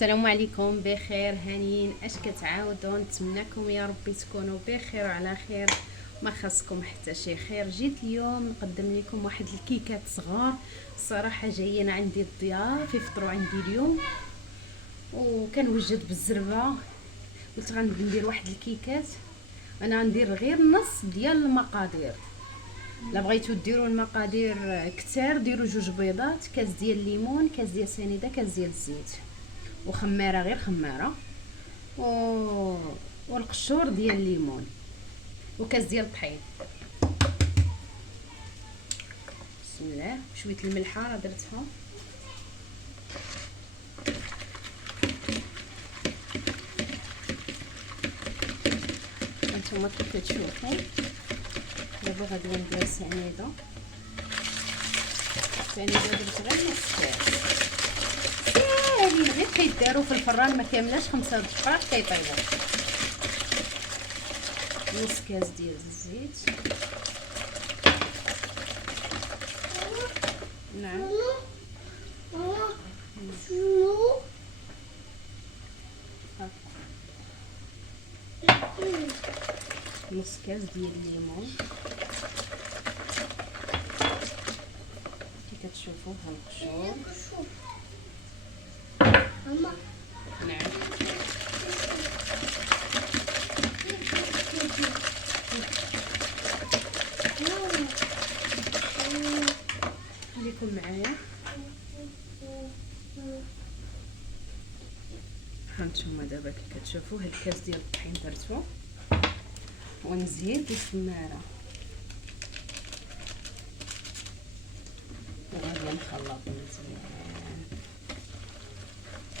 السلام عليكم، بخير هانيين. اش كتعاودوا؟ نتمنىكم يا ربي تكونوا بخير وعلى خير، ما خاصكم حتى شي خير. جيت اليوم نقدم لكم واحد الكيكات صغار. الصراحه جايين عندي الضياف يفطروا عندي اليوم، وكنوجد بالزربه. قلت غندير واحد الكيكات. انا غندير غير نص ديال المقادير. لا بغيتو ديروا المقادير كتار ديروا 2 بيضات، كاس ديال الليمون، كاس ديال سنيده، كاس ديال الزيت، وخماره غير خماره، والقشور ديال الليمون، وكاس ديال الطحين. بسم الله. شويه الملحه راه درتها. هانتوما كيف كتشوفوا. دابا غادي ندير سنيده درت غير نص كاس. ساهلين غير كيداروا في الفران، ما كاملاش 5 دقائق كيطيبوا. نص كاس ديال الزيت. نعم. شنو؟ نص كاس ديال الليمون كي كتشوفوا. ها القشور. ماما. نعم. خليكم معايا. هانتوما دابا كي كتشوفوا هاد الكاس ديال الطحين درتو، ونزيد الخماره وغادي نخلط مزيان.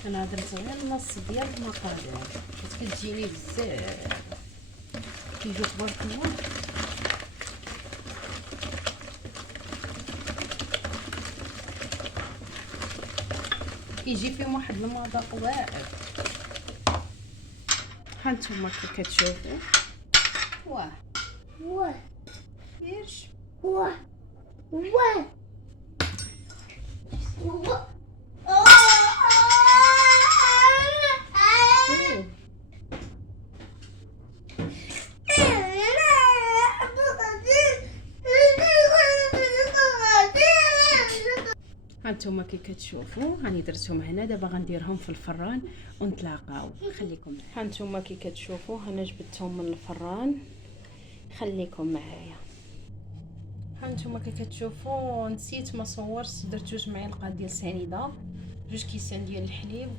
انا درت غير نص ديال المقادير حيت كتجيني بزاف كيجيو تبارك الله. كيجي فيهم واحد المذاق واعر. هانتوما كي كتشوفوا. واه ايش واه هانتوما كي كتشوفوا راني درتهم هنا. دابا غنديرهم في الفران ونتلاقاو. خليكم معايا. هانتوما كي كتشوفوا انا جبدتهم من الفران. خليكم معايا. هانتوما كي كتشوفوا نسيت ما صورت، درت 2 معالق ديال سنيده، 2 كيسان ديال الحليب،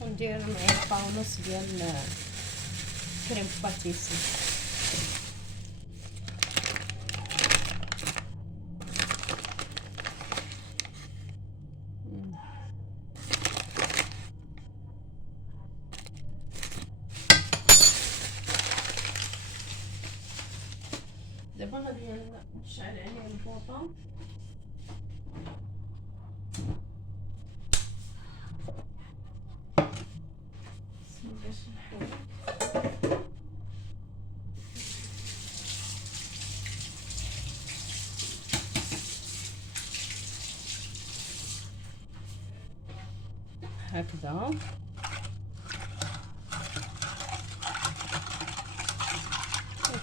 وندير معلقه ونص ديال كريم باتيسي. دابا غادي نشعل عليه الفوطه. باش نحل هكذا.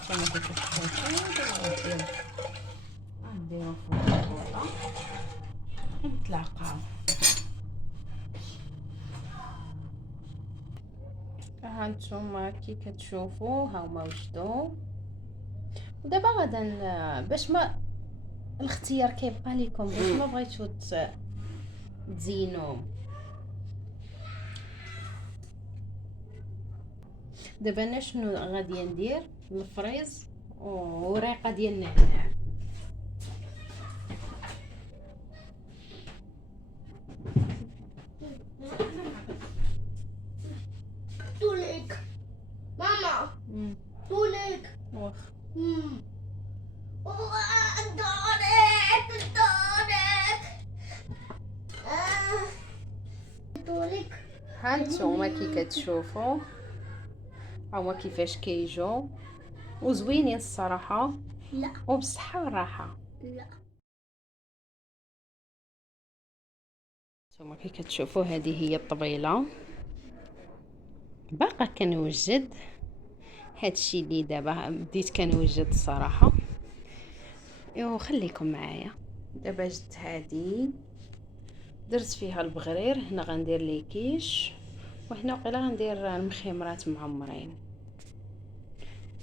كما كتشوفوا نديرو فوق الفوطه ونتلاقاو. هانتوما كي كتشوفوا ها هما وجدوا. ودابا غادا باش ما الاختيار كيبقى لكم، باش ما بغيتو تزينوا. دابا انا شنو غادي ندير؟ الفريز وريقه ديال النعناع. تولك ماما. تولك واخ. هانتوما كي كتشوفوا هما كيفاش كيجوا وزوينين الصراحه. لا وبالصحه والراحه. لا هانتوما كي كتشوفوا هذه هي الطبيله. باقا كنوجد هادشي اللي دابا بديت كنوجد الصراحه. ايوا خليكم معايا. دابا جبت هادي درت فيها البغرير، هنا غندير لي كيش، وهنا وقيلا غندير المخيمرات معمرين.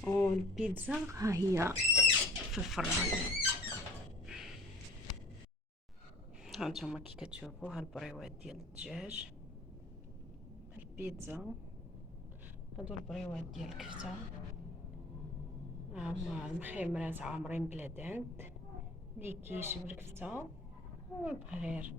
والبيتزا ها هي في الفران. هانتوما كي كتشوفوا ها البريوات ديال الدجاج، البيتزا، هادو البريوات ديال الكفته، هما المخيمرات عامرين بلا دند، لي كيش بالكفته والبغرير.